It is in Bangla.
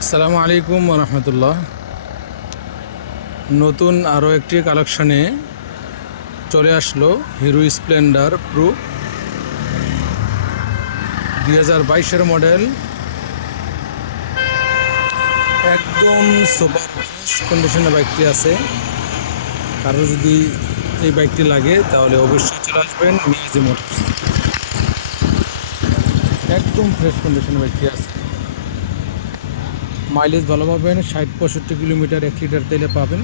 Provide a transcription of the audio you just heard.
আসসালামু আলাইকুম রহমতুল্লাহ। নতুন আরও একটি কালেকশনে চলে আসলো হিরো স্প্লেন্ডার প্রো 2022-এর মডেল। একদম সুপার ফ্রেশ কন্ডিশনে বাইকটি আছে। কারো যদি এই বাইকটি লাগে তাহলে অবশ্যই চলে আসবেন মিয়াজি মোটরস। একদম ফ্রেশ কন্ডিশনে বাইকটি আছে। মাইলেজ ভালো পাবেন, 60-65 কিলোমিটার 1 লিটার তেলে পাবেন।